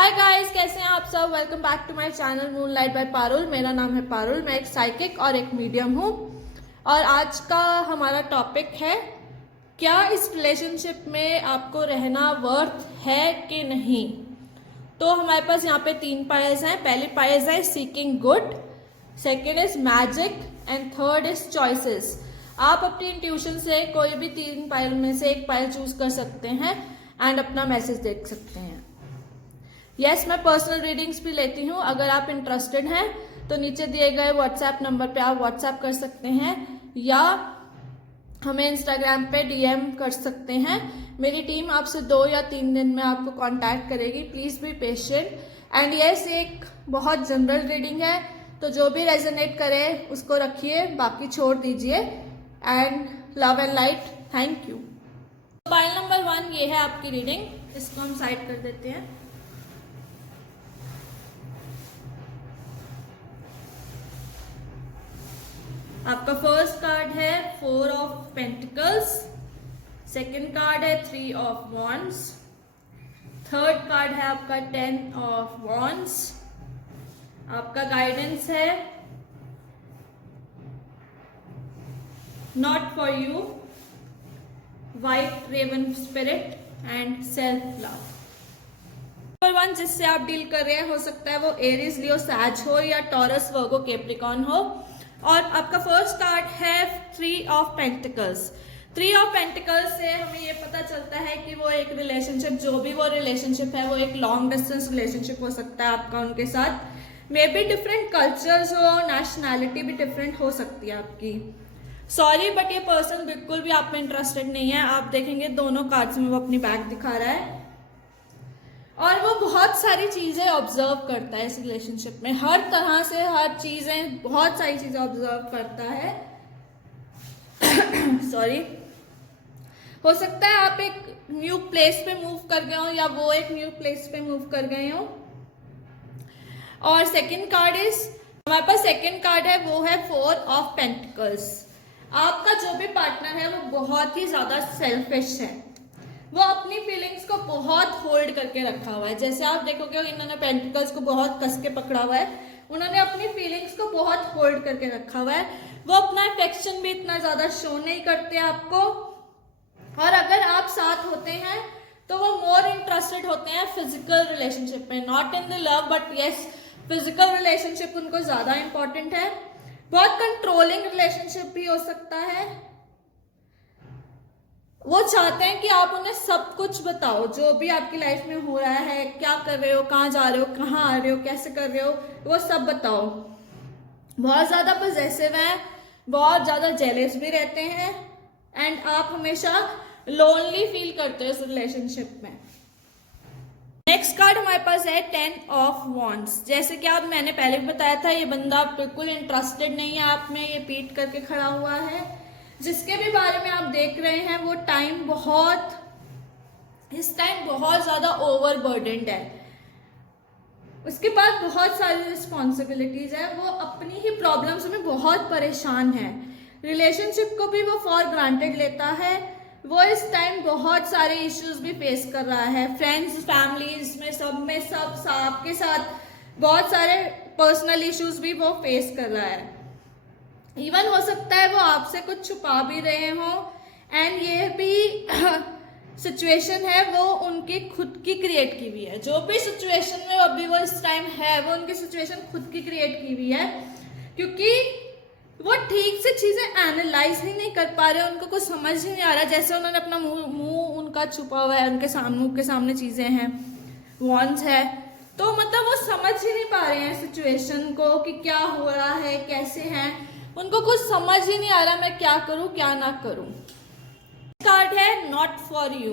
Hi guys, कैसे हैं आप सब। Welcome back to my channel moonlight by Parul. मेरा नाम है पारुल, मैं एक साइकिक और एक मीडियम हूँ। और आज का हमारा टॉपिक है, क्या इस रिलेशनशिप में आपको रहना वर्थ है कि नहीं। तो हमारे पास यहाँ पे 3 पायल्स हैं। पहली पायल्स है seeking good, second is magic and third is choices. आप अपनी इंट्यूशन से कोई भी 3 पायल में से एक पायल चूज कर सकते हैं एंड अपना मैसेज देख सकते हैं। यस, मैं पर्सनल रीडिंग्स भी लेती हूँ। अगर आप इंटरेस्टेड हैं तो नीचे दिए गए व्हाट्सएप नंबर पे आप व्हाट्सएप कर सकते हैं या हमें इंस्टाग्राम पे डीएम कर सकते हैं। मेरी टीम आपसे 2 या 3 दिन में आपको कांटेक्ट करेगी। Please be patient. And yes, एक बहुत जनरल रीडिंग है, तो जो भी रेजोनेट करे उसको रखिए, बाकी छोड़ दीजिए। And love and light, thank you. Pile number 1 ये है आपकी रीडिंग। इसको हम साइड कर देते हैं। आपका फर्स्ट कार्ड है 4 ऑफ पेंटिकल्स, सेकंड कार्ड है 3 ऑफ वॉन्ड्स, थर्ड कार्ड है आपका 10 ऑफ वॉन्ड्स। आपका गाइडेंस है not for you, white raven spirit and self love. Number 1 जिससे आप डील कर रहे हैं, हो सकता है वो एरीज, लियो, सैज हो या टॉरस, वर्गो, कैप्रिकॉर्न हो। और आपका फर्स्ट कार्ड है 3 ऑफ पेंटिकल्स। 3 ऑफ पेंटिकल्स से हमें ये पता चलता है कि वो एक रिलेशनशिप, जो भी वो रिलेशनशिप है, वो एक लॉन्ग डिस्टेंस रिलेशनशिप हो सकता है आपका उनके साथ। मे बी डिफरेंट कल्चर्स हो, नेशनैलिटी भी डिफरेंट हो सकती है आपकी। सॉरी बट ये पर्सन बिल्कुल भी आप में इंटरेस्टेड नहीं है। आप देखेंगे दोनों कार्ड्स में वो अपनी बैक दिखा रहा है और वो बहुत सारी चीजें ऑब्जर्व करता है इस रिलेशनशिप में। हर तरह से हर चीजें, बहुत सारी चीजें ऑब्जर्व करता है। सॉरी, हो सकता है आप एक न्यू प्लेस पे मूव कर गए हो या वो एक न्यू प्लेस पे मूव कर गए हो। और सेकंड कार्ड इज, हमारे पास सेकंड कार्ड है, वो है 4 ऑफ पेंटिकल्स। आपका जो भी पार्टनर है वो बहुत ही ज्यादा सेल्फिश है। वो अपनी फीलिंग्स को बहुत होल्ड करके रखा हुआ है। जैसे आप देखोगे इन्होंने पेंटिकल्स को बहुत कस के पकड़ा हुआ है, उन्होंने अपनी फीलिंग्स को बहुत होल्ड करके रखा हुआ है। वो अपना अफेक्शन भी इतना ज्यादा शो नहीं करते आपको। और अगर आप साथ होते हैं तो वो मोर इंटरेस्टेड होते हैं फिजिकल रिलेशनशिप में, not in the love but yes, physical relationship उनको ज्यादा इंपॉर्टेंट है। बहुत कंट्रोलिंग रिलेशनशिप भी हो सकता है। वो चाहते हैं कि आप उन्हें सब कुछ बताओ, जो भी आपकी लाइफ में हो रहा है, क्या कर रहे हो, कहाँ जा रहे हो, कहाँ आ रहे हो, कैसे कर रहे हो, वो सब बताओ। बहुत ज्यादा पॉसेसिव हैं, बहुत ज्यादा जेलस भी रहते हैं एंड आप हमेशा लोनली फील करते हो इस रिलेशनशिप में। नेक्स्ट कार्ड हमारे पास है 10 ऑफ वॉन्ड्स। जैसे कि आप, मैंने पहले भी बताया था, ये बंदा बिल्कुल इंटरेस्टेड नहीं है आप में, ये पीट करके खड़ा हुआ है। जिसके भी बारे में आप देख रहे हैं वो इस टाइम बहुत ज्यादा ओवरबर्डन्ड है। उसके पास बहुत सारी रिस्पॉन्सिबिलिटीज है, वो अपनी ही प्रॉब्लम्स में बहुत परेशान है। रिलेशनशिप को भी वो फॉर ग्रांटेड लेता है। वो इस टाइम बहुत सारे इश्यूज भी फेस कर रहा है, फ्रेंड्स, फैमिलीज में सब आपके साथ बहुत सारे पर्सनल इश्यूज भी वो फेस कर रहा है। इवन हो सकता है वो आपसे कुछ छुपा भी रहे हो एंड ये भी सिचुएशन है वो उनकी खुद की क्रिएट की हुई है। जो भी सिचुएशन में अभी वो इस टाइम है, वो उनकी सिचुएशन खुद की क्रिएट की हुई है, क्योंकि वो ठीक से चीजें एनालाइज ही नहीं कर पा रहे, उनको कुछ समझ ही नहीं आ रहा। जैसे उन्होंने अपना मुंह उनका छुपा हुआ है, उनके मुंह के सामने चीजें हैं, वॉन्स है, तो मतलब वो समझ ही नहीं पा रहे हैं सिचुएशन को कि क्या हो रहा है, कैसे है। उनको कुछ समझ ही नहीं आ रहा मैं क्या करूं क्या ना करूं। कार्ड है नॉट फॉर यू।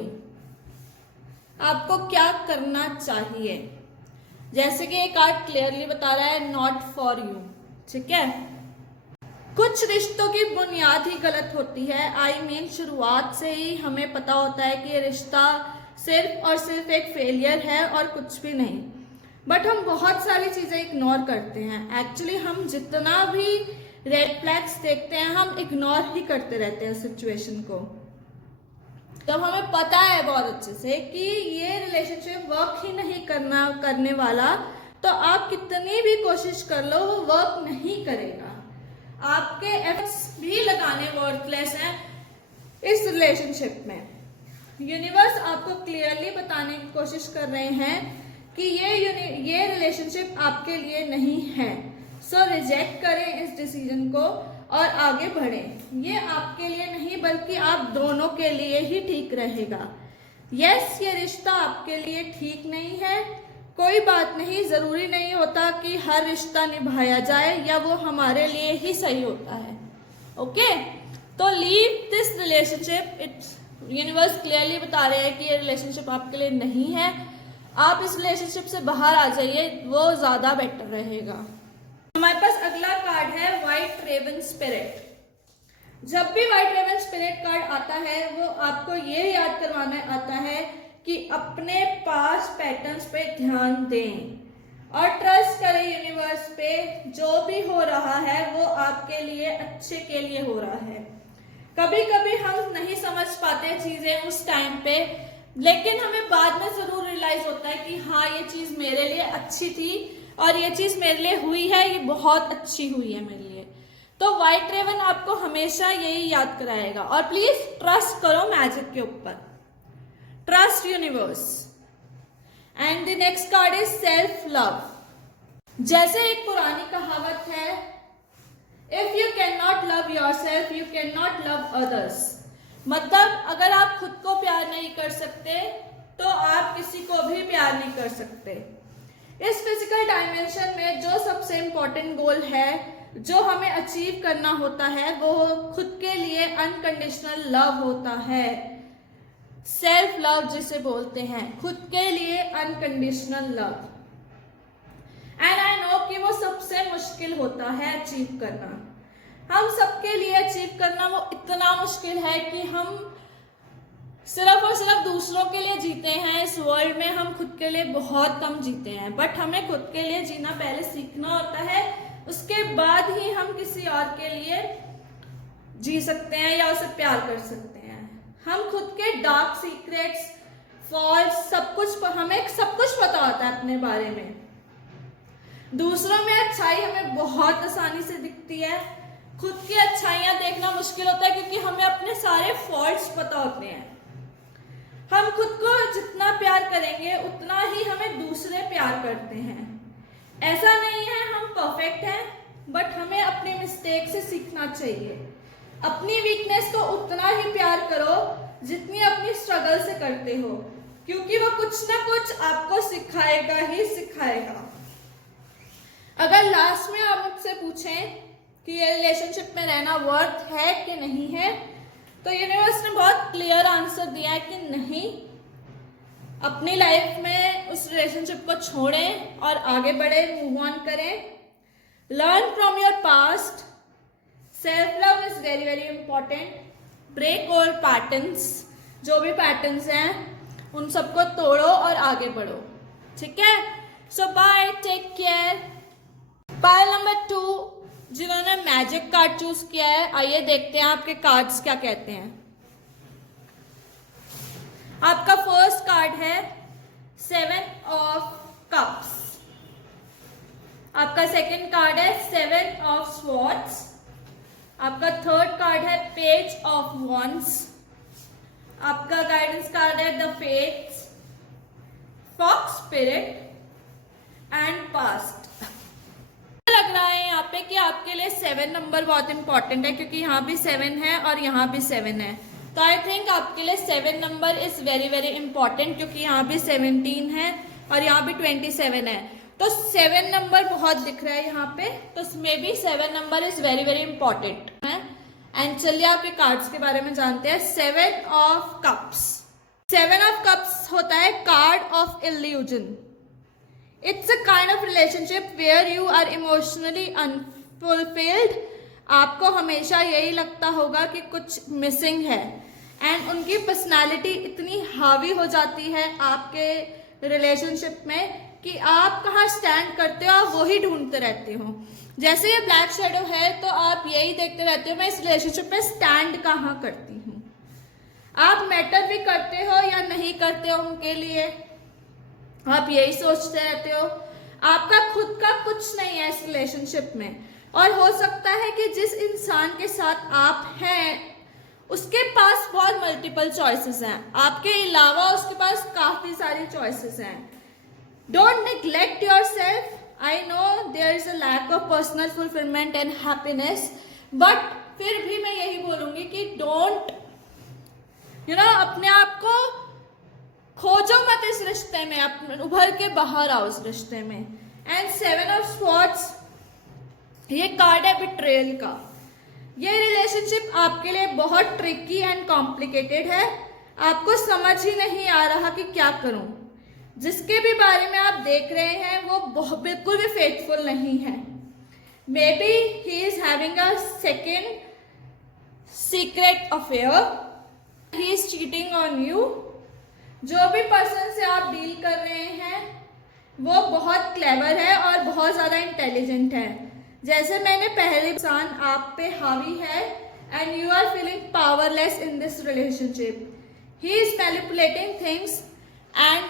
आपको क्या करना चाहिए, जैसे कि ये कार्ड क्लियरली बता रहा है नॉट फॉर यू। ठीक है, कुछ रिश्तों की बुनियाद ही गलत होती है। आई मीन शुरुआत से ही हमें पता होता है कि ये रिश्ता सिर्फ और सिर्फ एक फेलियर है और कुछ भी नहीं, बट हम बहुत सारी चीजें इग्नोर करते हैं। एक्चुअली हम जितना भी रेड फ्लैग्स देखते हैं हम इग्नोर ही करते रहते हैं सिचुएशन को। जब हमें पता है बहुत अच्छे से कि ये रिलेशनशिप वर्क ही नहीं करने वाला, तो आप कितनी भी कोशिश कर लो वो वर्क नहीं करेगा। आपके एफर्ट्स भी लगाने वर्थलेस हैं इस रिलेशनशिप में। यूनिवर्स आपको क्लियरली बताने की कोशिश कर रहे हैं कि ये रिलेशनशिप आपके लिए नहीं है। सो रिजेक्ट करें इस डिसीजन को और आगे बढ़ें। ये आपके लिए नहीं बल्कि आप दोनों के लिए ही ठीक रहेगा। यस, ये रिश्ता आपके लिए ठीक नहीं है, कोई बात नहीं, जरूरी नहीं होता कि हर रिश्ता निभाया जाए या वो हमारे लिए ही सही होता है। ओके, तो leave this relationship. It's universe clearly बता रहे हैं कि ये रिलेशनशिप आपके लिए नहीं है। आप इस रिलेशनशिप से बाहर आ जाइए, वो ज्यादा बेटर रहेगा। हमारे पास अगला कार्ड है व्हाइट रेवन स्पिरिट। जब भी व्हाइट रेवन स्पिरिट कार्ड आता है वो आपको ये याद करवाना आता है कि अपने पास पैटर्न्स पे ध्यान दें और ट्रस्ट करें यूनिवर्स पे। जो भी हो रहा है वो आपके लिए अच्छे के लिए हो रहा है। कभी कभी हम नहीं समझ पाते चीजें उस टाइम पे, लेकिन हमें बाद में जरूर रियलाइज होता है कि हाँ, ये चीज मेरे लिए अच्छी थी और ये चीज मेरे लिए हुई है, ये बहुत अच्छी हुई है मेरे लिए। तो व्हाइट रेवन आपको हमेशा यही याद कराएगा। और प्लीज ट्रस्ट करो मैजिक के ऊपर, trust universe. And the next card is self love. जैसे एक पुरानी कहावत है, if you can not love your self you can not love others. मतलब अगर आप खुद को प्यार नहीं कर सकते तो आप किसी को भी प्यार नहीं कर सकते। इस फिजिकल डायमेंशन में जो सबसे इम्पोर्टेंट गोल है जो हमें अचीव करना होता है वो खुद के लिए अनकंडीशनल लव होता है। सेल्फ लव जिसे बोलते हैं, खुद के लिए unconditional love. And I know कि वो सबसे मुश्किल होता है अचीव करना। हम सबके लिए अचीव करना वो इतना मुश्किल है कि हम सिर्फ और सिर्फ दूसरों के लिए जीते हैं। इस वर्ल्ड में हम खुद के लिए बहुत कम जीते हैं, बट हमें खुद के लिए जीना पहले सीखना होता है, उसके बाद ही हम किसी और के लिए जी सकते हैं या उसे प्यार कर सकते हैं। हम खुद के डार्क सीक्रेट्स, फॉल्स, हमें सब कुछ पता होता है अपने बारे में। दूसरों में अच्छाई हमें बहुत आसानी से दिखती है, खुद की अच्छाइयां देखना मुश्किल होता है क्योंकि हमें अपने सारे फॉल्ट्स पता होते हैं। हम खुद को जितना प्यार करेंगे उतना ही हमें दूसरे प्यार करते हैं। ऐसा नहीं है हम परफेक्ट हैं, बट हमें अपने मिस्टेक से सीखना चाहिए। अपनी वीकनेस को उतना ही प्यार करो जितनी अपनी स्ट्रगल से करते हो, क्योंकि वो कुछ ना कुछ आपको सिखाएगा ही सिखाएगा। अगर लास्ट में आप मुझसे पूछें कि ये रिलेशनशिप में रहना वर्थ है कि नहीं है, तो यूनिवर्स ने बहुत क्लियर आंसर दिया है कि नहीं। अपनी लाइफ में उस रिलेशनशिप को छोड़ें और आगे बढ़े, मूव ऑन करें। Learn from your past. Self love is very very important. Break all patterns, जो भी पैटर्न्स हैं उन सबको तोड़ो और आगे बढ़ो, ठीक है। So bye, take care. Pile number 2 जिन्होंने मैजिक कार्ड चूज किया है, आइए देखते हैं आपके कार्ड्स क्या कहते हैं। आपका फर्स्ट कार्ड है 7 ऑफ कप्स। आपका सेकंड कार्ड है 7 ऑफ स्वॉर्ड्स। आपका थर्ड कार्ड है पेज ऑफ वॉन्ड्स। आपका गाइडेंस कार्ड है the fates, fox spirit and past. लग रहा है यहाँ पे कि आपके लिए 7 नंबर बहुत इंपॉर्टेंट है, क्योंकि यहाँ भी 7 है और यहाँ भी 7 है। तो आई थिंक आपके लिए 7 number is very very important, क्योंकि यहाँ भी 17 है और यहाँ भी 27 है। तो 7 नंबर बहुत दिख रहा है यहाँ पे, तो इसमें भी 7 number is very very important है। एंड चलिए आपके कार्ड्स के बारे में जानते हैं। 7 ऑफ कप्स। 7 ऑफ कप्स होता है card of illusion. It's a kind of relationship where you are emotionally unfulfilled. आपको हमेशा यही लगता होगा कि कुछ मिसिंग है, एंड उनकी पर्सनालिटी इतनी हावी हो जाती है आपके रिलेशनशिप में कि आप कहाँ स्टैंड करते हो आप वही ढूंढते रहते हो। जैसे ये ब्लैक शेडो है तो आप यही देखते रहते हो मैं इस रिलेशनशिप में स्टैंड कहाँ करती हूँ। आप मैटर भी करते हो या नहीं करते हो उनके लिए, आप यही सोचते रहते हो। आपका खुद का कुछ नहीं है इस रिलेशनशिप में, और हो सकता है कि जिस इंसान के साथ आप हैं उसके पास बहुत मल्टीपल चॉइसेस हैं, आपके अलावा उसके पास काफ़ी सारी चॉइसेस हैं। Don't neglect your self. I know there is a lack of personal fulfilment and happiness, but फिर भी मैं यही बोलूँगी कि डोंट अपने आप को खोजो मत इस रिश्ते में, अपने उभर के बाहर आओ इस रिश्ते में। एंड 7 ऑफ स्वॉर्ड्स, ये कार्ड है बिट्रेयल का। ये रिलेशनशिप आपके लिए बहुत ट्रिकी एंड कॉम्प्लिकेटेड है, आपको समझ ही नहीं आ रहा कि क्या करूं। जिसके भी बारे में आप देख रहे हैं वो बिल्कुल भी फेथफुल नहीं है। May be he is having a second secret affair, he is cheating on you. जो भी पर्सन से आप डील कर रहे हैं वो बहुत क्लेवर है और बहुत ज़्यादा इंटेलिजेंट है। जैसे मैंने पहले, इंसान आप पे हावी है and you are feeling powerless in this relationship. He is manipulating things and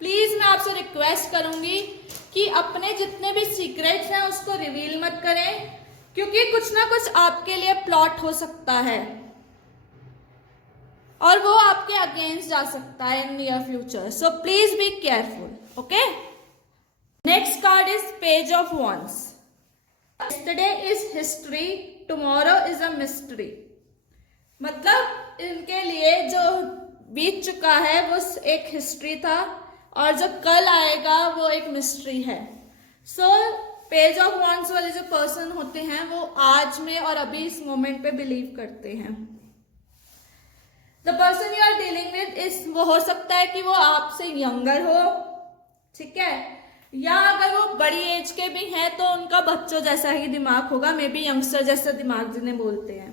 please मैं आपसे रिक्वेस्ट करूंगी कि अपने जितने भी सीक्रेट्स हैं उसको रिवील मत करें, क्योंकि कुछ ना कुछ आपके लिए प्लॉट हो सकता है और वो आपके अगेंस्ट जा सकता है in near future. So please be careful, okay. Next card is page of wands. Yesterday is history, tomorrow is a mystery। मतलब इनके लिए जो बीत चुका है वो एक हिस्ट्री था और जो कल आएगा वो एक मिस्ट्री है। सो पेज ऑफ वॉन्ड्स वाले जो पर्सन होते हैं वो आज में और अभी इस मोमेंट पे बिलीव करते हैं। The person you are dealing with is, वो हो सकता है कि वो आपसे यंगर हो, ठीक है, या अगर वो बड़ी एज के भी हैं तो उनका बच्चों जैसा ही दिमाग होगा, मे बी यंगस्टर जैसा दिमाग जिन्हें बोलते हैं।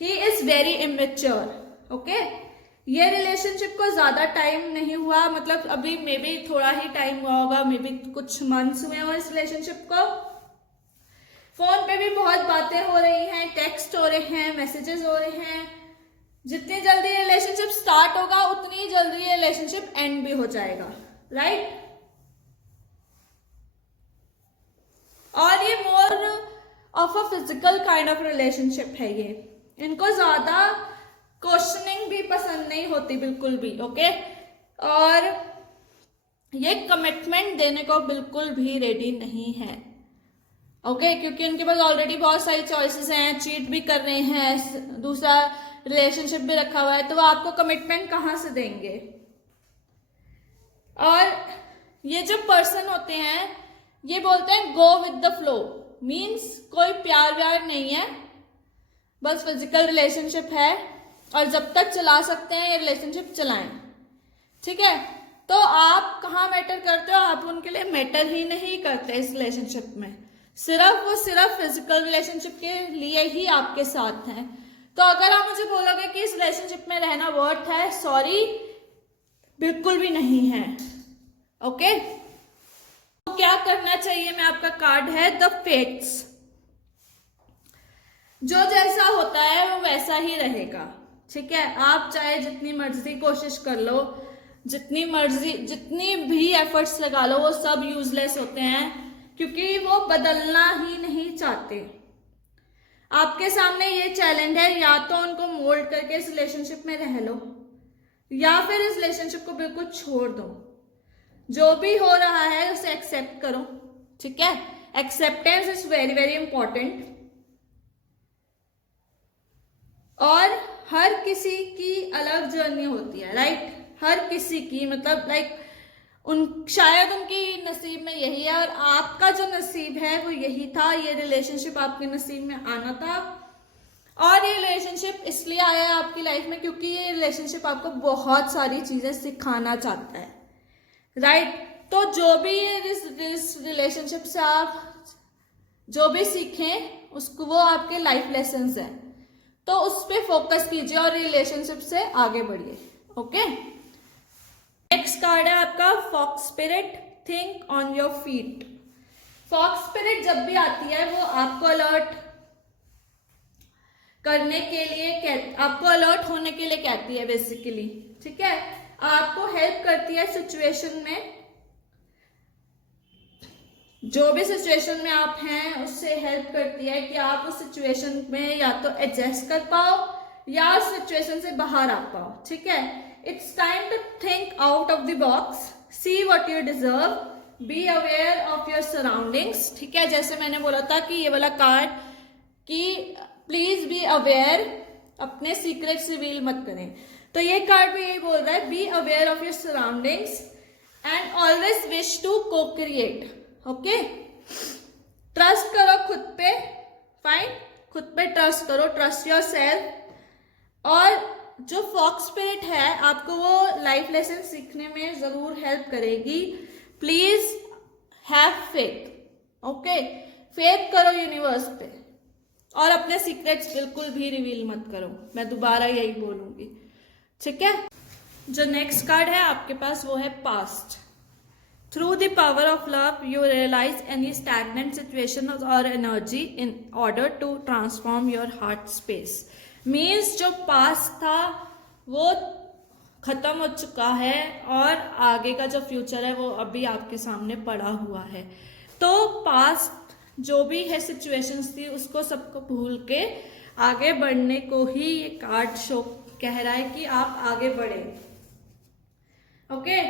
He is very immature, okay. ये रिलेशनशिप को ज्यादा टाइम नहीं हुआ, मतलब अभी मे बी थोड़ा ही टाइम हुआ होगा, मे बी कुछ मंथ्स हुए हो इस रिलेशनशिप को। फोन पे भी बहुत बातें हो रही हैं, टेक्स्ट हो रहे हैं, मैसेजेस हो रहे हैं। जितनी जल्दी रिलेशनशिप स्टार्ट होगा उतनी जल्दी रिलेशनशिप एंड भी हो जाएगा, राइट। और ये more of a physical kind of relationship है ये। इनको ज्यादा क्वेश्चनिंग भी पसंद नहीं होती बिल्कुल भी, ओके। और ये कमिटमेंट देने को बिल्कुल भी रेडी नहीं है, ओके, क्योंकि उनके पास ऑलरेडी बहुत सारी चॉइसेस हैं, चीट भी कर रहे हैं, दूसरा रिलेशनशिप भी रखा हुआ है, तो वो आपको कमिटमेंट कहाँ से देंगे। और ये जो पर्सन होते हैं ये बोलते हैं go with the flow, means कोई प्यार व्यार नहीं है, बस फिजिकल रिलेशनशिप है और जब तक चला सकते हैं ये रिलेशनशिप चलाएं, ठीक है। तो आप कहाँ मैटर करते हो, आप उनके लिए मैटर ही नहीं करते इस रिलेशनशिप में, सिर्फ फिजिकल रिलेशनशिप के लिए ही आपके साथ हैं। तो अगर आप मुझे बोलोगे कि इस रिलेशनशिप में रहना वर्थ है, सॉरी, बिल्कुल भी नहीं है, ओके। तो क्या करना चाहिए, मैं आपका कार्ड है द फेट्स। जो जैसा होता है वो वैसा ही रहेगा, ठीक है। आप चाहे जितनी मर्जी कोशिश कर लो, जितनी भी एफर्ट्स लगा लो, वो सब यूजलेस होते हैं, क्योंकि वो बदलना ही नहीं चाहते। आपके सामने ये चैलेंज है, या तो उनको मोल्ड करके इस रिलेशनशिप में रह लो या फिर इस रिलेशनशिप को बिल्कुल छोड़ दो। जो भी हो रहा है उसे एक्सेप्ट करो, ठीक है। Acceptance is very very important. और हर किसी की अलग जर्नी होती है, राइट। हर किसी की, मतलब शायद उनकी नसीब में यही है और आपका जो नसीब है वो यही था, ये रिलेशनशिप आपके नसीब में आना था। और ये रिलेशनशिप इसलिए आया है आपकी लाइफ में क्योंकि ये रिलेशनशिप आपको बहुत सारी चीजें सिखाना चाहता है, राइट। तो जो भी इस रिलेशनशिप से आप जो भी सीखें उसको, वो आपके लाइफ लेसन्स हैं, तो उस पर फोकस कीजिए और रिलेशनशिप से आगे बढ़िए, ओके। नेक्स्ट कार्ड है आपका fox spirit, think on your feet. Fox spirit जब भी आती है वो आपको अलर्ट करने के लिए आपको अलर्ट होने के लिए कहती है बेसिकली, ठीक है। आपको हेल्प करती है सिचुएशन में, जो भी सिचुएशन में आप हैं उससे हेल्प करती है कि आप उस सिचुएशन में या तो एडजस्ट कर पाओ या उस सिचुएशन से बाहर आ पाओ, ठीक है। It's time to think out of the box, see what you deserve, be aware of your surroundings, ठीक है। जैसे मैंने बोला था कि ये वाला कार्ड कि प्लीज बी अवेयर, अपने सीक्रेट्स रिवील मत करें, तो ये कार्ड भी यही बोल रहा है, be aware of your surroundings and always wish to co create, okay. Trust करो खुद पे, फाइन, खुद पे ट्रस्ट करो, ट्रस्ट योर सेल्फ। और जो फॉक्स स्पिरिट है आपको वो लाइफ लेसन सीखने में जरूर हेल्प करेगी। Please have faith, okay, faith करो यूनिवर्स पे, और अपने सीक्रेट्स बिल्कुल भी रिवील मत करो, मैं दोबारा यही बोलूंगी, ठीक है। जो नेक्स्ट कार्ड है आपके पास वो है past. Through the power of love, you realize any stagnant situation or energy in order to transform your heart space. Means जो past था वो खत्म हो चुका है और आगे का जो फ्यूचर है वो अभी आपके सामने पड़ा हुआ है। तो पास्ट जो भी है सिचुएशंस थी उसको सबको भूल के आगे बढ़ने को ही ये कार्ड शो कह रहा है कि आप आगे बढ़े, ओके।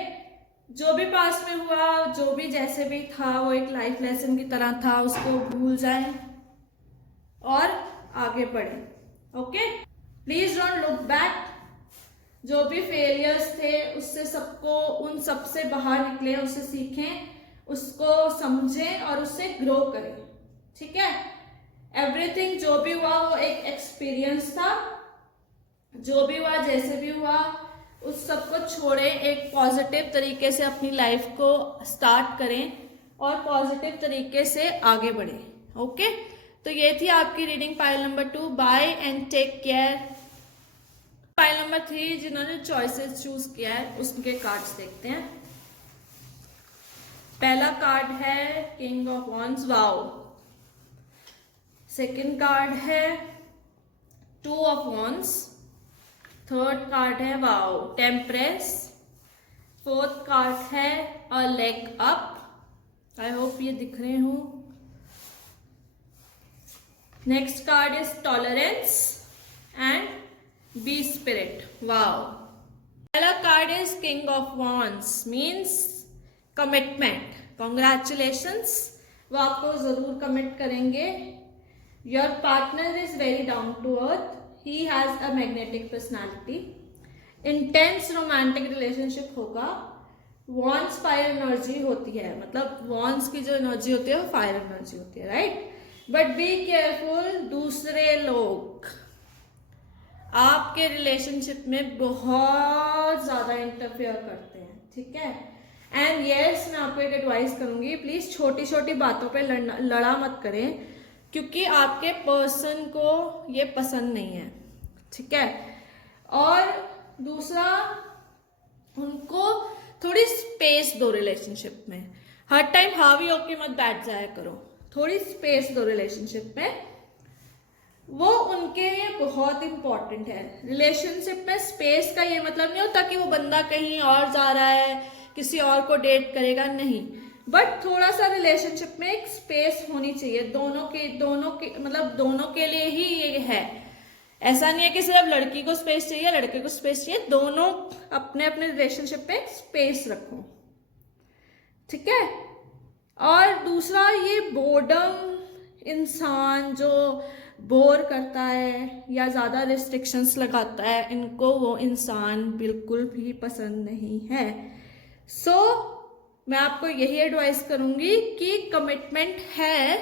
जो भी पास में हुआ, जो भी जैसे भी था, वो एक लाइफ लेसन की तरह था, उसको भूल जाएं और आगे बढ़ें, okay. Please don't look back. जो भी फेलियर्स थे उससे सबको, उन सब से बाहर निकले, उससे सीखें, उसको समझें और उससे ग्रो करें, ठीक है। एवरीथिंग जो भी हुआ वो एक एक्सपीरियंस था, जो भी हुआ जैसे भी हुआ उस सबको छोड़ें, एक पॉजिटिव तरीके से अपनी लाइफ को स्टार्ट करें और पॉजिटिव तरीके से आगे बढ़ें, ओके। तो ये थी आपकी reading pile number 2। Bye and take care. Pile number 3 जिन्होंने चॉइसेस चूज किया है उसके कार्ड्स देखते हैं। पहला कार्ड है king of wands, wow. Second card है 2 ऑफ वॉन्ड्स। थर्ड कार्ड है वाओ, टेम्परेस। फोर्थ कार्ड है a leg up. I hope ये दिख रहे हो। Next card is tolerance and be spirit, wow. पहला card is king of wands, means commitment. Congratulations, वो आपको जरूर कमिट करेंगे। Your partner is very down to earth, he has a magnetic personality, intense romantic relationship होगा। Once fire energy होती है, मतलब once की जो एनर्जी होती है वो फायर एनर्जी होती है, राइट। बट बी केयरफुल, दूसरे लोग आपके रिलेशनशिप में बहुत ज्यादा इंटरफेयर करते हैं, ठीक है। एंड यस, मैं आपको एक एडवाइस करूंगी, प्लीज छोटी छोटी बातों पे लड़ा मत करें, क्योंकि आपके पर्सन को ये पसंद नहीं है, ठीक है। और दूसरा, उनको थोड़ी स्पेस दो रिलेशनशिप में। हर टाइम हावी होके मत बैठ जाया करो, थोड़ी स्पेस दो रिलेशनशिप में, वो उनके लिए बहुत इंपॉर्टेंट है। रिलेशनशिप में स्पेस का ये मतलब नहीं होता कि वो बंदा कहीं और जा रहा है, किसी और को डेट करेगा, नहीं। बट थोड़ा सा रिलेशनशिप में एक स्पेस होनी चाहिए, दोनों के मतलब दोनों के लिए ही ये है। ऐसा नहीं है कि सिर्फ लड़की को स्पेस चाहिए, लड़के को स्पेस चाहिए, दोनों अपने अपने रिलेशनशिप में स्पेस रखो, ठीक है। और दूसरा, ये बोर्डम इंसान जो बोर करता है या ज्यादा रिस्ट्रिक्शंस लगाता है, इनको वो इंसान बिल्कुल भी पसंद नहीं है। सो मैं आपको यही एडवाइस करूंगी कि कमिटमेंट है,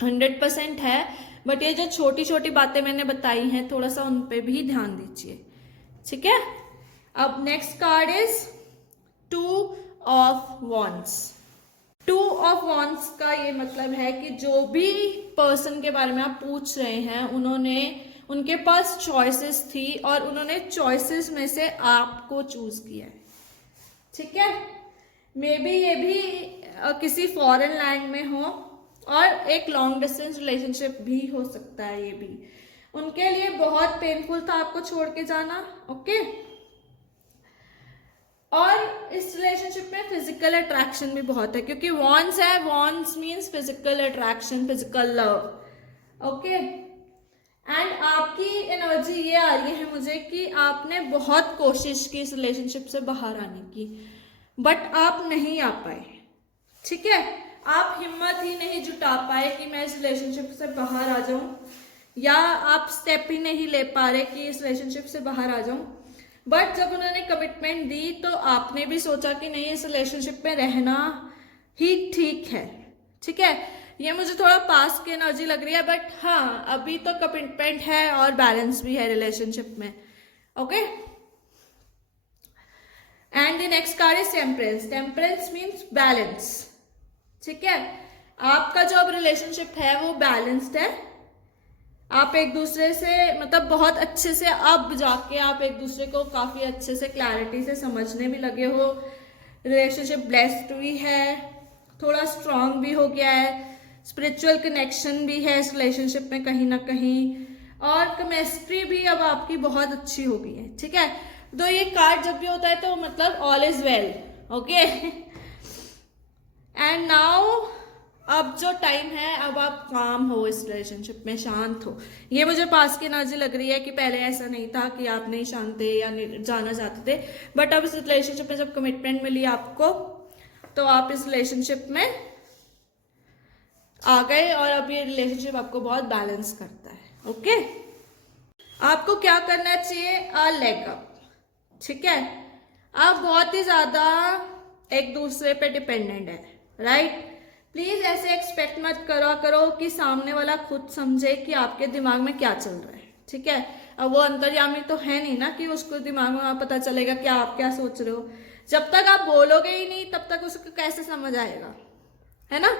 100% है, बट ये जो छोटी छोटी बातें मैंने बताई हैं थोड़ा सा उन पे भी ध्यान दीजिए, ठीक है। अब next card is 2 of wands. 2 of wands का ये मतलब है कि जो भी पर्सन के बारे में आप पूछ रहे हैं उनके पास चॉइसेस थी और उन्होंने चॉइसेस में से आपको चूज किया है, ठीक है। मे बी ये भी किसी फॉरेन लैंड में हो और एक लॉन्ग डिस्टेंस रिलेशनशिप भी हो सकता है ये भी। उनके लिए बहुत पेनफुल था आपको छोड़ के जाना। ओके, और इस रिलेशनशिप में फिजिकल अट्रैक्शन भी बहुत है, क्योंकि वॉन्स है, wands means physical attraction, physical love. Okay, and आपकी एनर्जी ये आ रही है मुझे कि आपने बहुत कोशिश की इस रिलेशनशिप से बाहर आने की, बट आप नहीं आ पाए। ठीक है, आप हिम्मत ही नहीं जुटा पाए कि मैं इस रिलेशनशिप से बाहर आ जाऊं, या आप स्टेप ही नहीं ले पा रहे कि इस रिलेशनशिप से बाहर आ जाऊं। बट जब उन्होंने कमिटमेंट दी तो आपने भी सोचा कि नहीं, इस रिलेशनशिप में रहना ही ठीक है। ठीक है, ये मुझे थोड़ा पास की एनर्जी लग रही है, बट हाँ अभी तो कमिटमेंट है और बैलेंस भी है रिलेशनशिप में। Okay, and the next card is temperance. Temperance means balance. ठीक है, आपका जो अब रिलेशनशिप है वो बैलेंस्ड है। आप एक दूसरे से मतलब बहुत अच्छे से अब जाके आप एक दूसरे को काफी अच्छे से क्लैरिटी से समझने भी लगे हो। रिलेशनशिप ब्लेस्ड भी है, थोड़ा स्ट्रांग भी हो गया है, स्पिरिचुअल कनेक्शन भी है इस रिलेशनशिप में कहीं ना कहीं, और केमिस्ट्री भी अब आपकी बहुत अच्छी हो गई है। ठीक है, तो ये कार्ड जब भी होता है तो मतलब all is well. Okay, and now अब जो टाइम है, अब आप काम हो इस रिलेशनशिप में, शांत हो। ये मुझे पास की एनर्जी लग रही है कि पहले ऐसा नहीं था कि आप नहीं शांत थे या नहीं जाना चाहते थे, बट अब इस रिलेशनशिप में जब कमिटमेंट मिली आपको तो आप इस रिलेशनशिप में आ गए, और अब ये रिलेशनशिप आपको बहुत बैलेंस करता है। ओके, आपको क्या करना चाहिए, अ लेग अप। ठीक है, आप बहुत ही ज्यादा एक दूसरे पे डिपेंडेंट है, राइट। प्लीज ऐसे एक्सपेक्ट मत करा करो कि सामने वाला खुद समझे कि आपके दिमाग में क्या चल रहा है। ठीक है, अब वो अंतर्यामी तो है नहीं ना कि उसको दिमाग में पता चलेगा कि आप क्या सोच रहे हो। जब तक आप बोलोगे ही नहीं तब तक उसको कैसे समझ आएगा, है ना।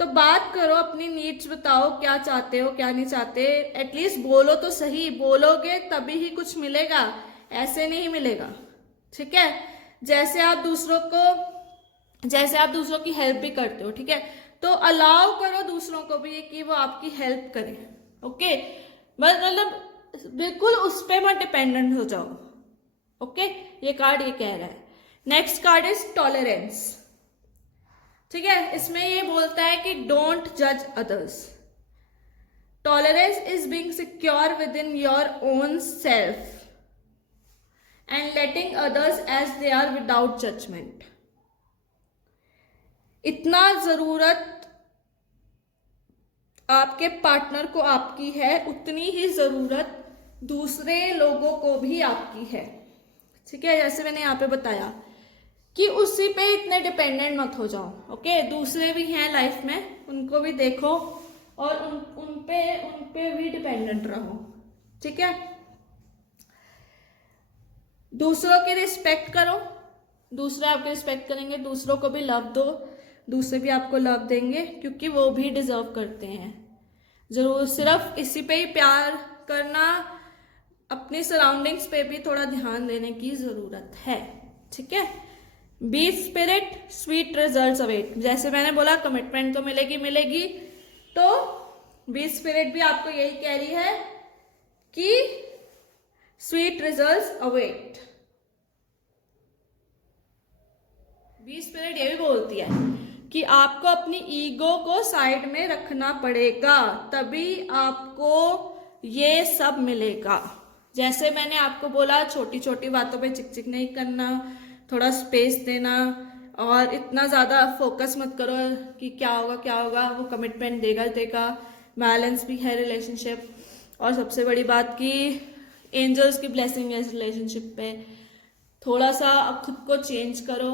तो बात करो, अपनी नीड्स बताओ, क्या चाहते हो क्या नहीं चाहते, एटलीस्ट बोलो तो सही। बोलोगे तभी ही कुछ मिलेगा, ऐसे नहीं मिलेगा। ठीक है, जैसे आप दूसरों की हेल्प भी करते हो, ठीक है, तो अलाउ करो दूसरों को भी कि वो आपकी हेल्प करें। ओके, मतलब बिल्कुल उस पे मत डिपेंडेंट हो जाओ। ओके, ये कार्ड ये कह रहा है। Next card is tolerance. ठीक है, इसमें ये बोलता है कि डोंट जज others. Tolerance is being secure within your own self and letting others as they are without judgement. इतना जरूरत आपके पार्टनर को आपकी है, उतनी ही जरूरत दूसरे लोगों को भी आपकी है। ठीक है, जैसे मैंने यहाँ पे बताया कि उसी पे इतने डिपेंडेंट मत हो जाओ। ओके, दूसरे भी हैं लाइफ में, उनको भी देखो और उन पे भी डिपेंडेंट रहो। ठीक है, दूसरों की रिस्पेक्ट करो, दूसरे आपकी रिस्पेक्ट करेंगे, दूसरों को भी लव दो, दूसरे भी आपको लव देंगे, क्योंकि वो भी डिजर्व करते हैं। जरूर सिर्फ इसी पे ही प्यार करना, अपनी सराउंडिंग्स पे भी थोड़ा ध्यान देने की जरूरत है। ठीक है, bee spirit, sweet results await. जैसे मैंने बोला कमिटमेंट तो मिलेगी, तो बी स्पिरिट भी आपको यही कह रही है कि sweet results await. Bee spirit ये भी बोलती है कि आपको अपनी ईगो को साइड में रखना पड़ेगा, तभी आपको ये सब मिलेगा। जैसे मैंने आपको बोला, छोटी छोटी बातों पे चिक नहीं करना, थोड़ा स्पेस देना, और इतना ज़्यादा फोकस मत करो कि क्या होगा, वो कमिटमेंट देगा। बैलेंस भी है रिलेशनशिप, और सबसे बड़ी बात कि एंजल्स की ब्लेसिंग है इस रिलेशनशिप पे। थोड़ा सा खुद को चेंज करो,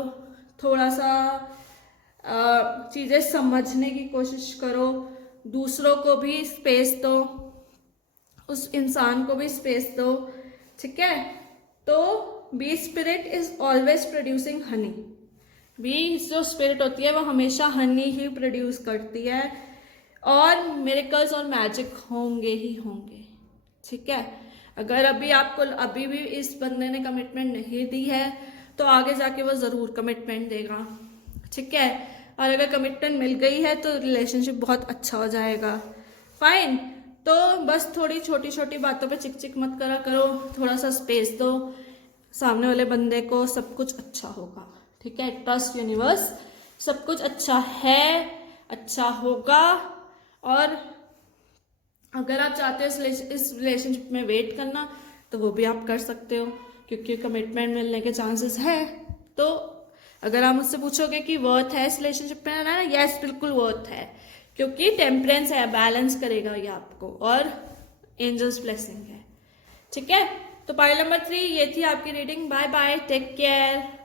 थोड़ा सा चीज़ें समझने की कोशिश करो, दूसरों को भी स्पेस दो, उस इंसान को भी स्पेस दो। ठीक है, तो bee spirit is always producing honey. Bee जो स्पिरिट होती है वो हमेशा हनी ही प्रोड्यूस करती है, और मिरेकल्स और मैजिक होंगे ही होंगे। ठीक है, अगर अभी भी इस बंदे ने कमिटमेंट नहीं दी है तो आगे जाके वो ज़रूर कमिटमेंट देगा। ठीक है, और अगर कमिटमेंट मिल गई है तो रिलेशनशिप बहुत अच्छा हो जाएगा। फाइन, तो बस थोड़ी छोटी छोटी बातों पे चिक चिक मत करा करो, थोड़ा सा स्पेस दो सामने वाले बंदे को, सब कुछ अच्छा होगा, ठीक है। ट्रस्ट यूनिवर्स, सब कुछ अच्छा है, अच्छा होगा। और अगर आप चाहते हो इस रिलेशनशिप में वेट करना तो वो भी आप कर सकते हो, क्योंकि कमिटमेंट मिलने के चांसेस है। तो अगर आप मुझसे पूछोगे कि वर्थ है इस रिलेशनशिप में रहना, यस बिल्कुल वर्थ है, क्योंकि टेम्परेंस है, बैलेंस करेगा ये आपको, और एंजल्स ब्लेसिंग है, ठीक है। तो पाइल नंबर 3 ये थी आपकी reading. Bye bye, take care.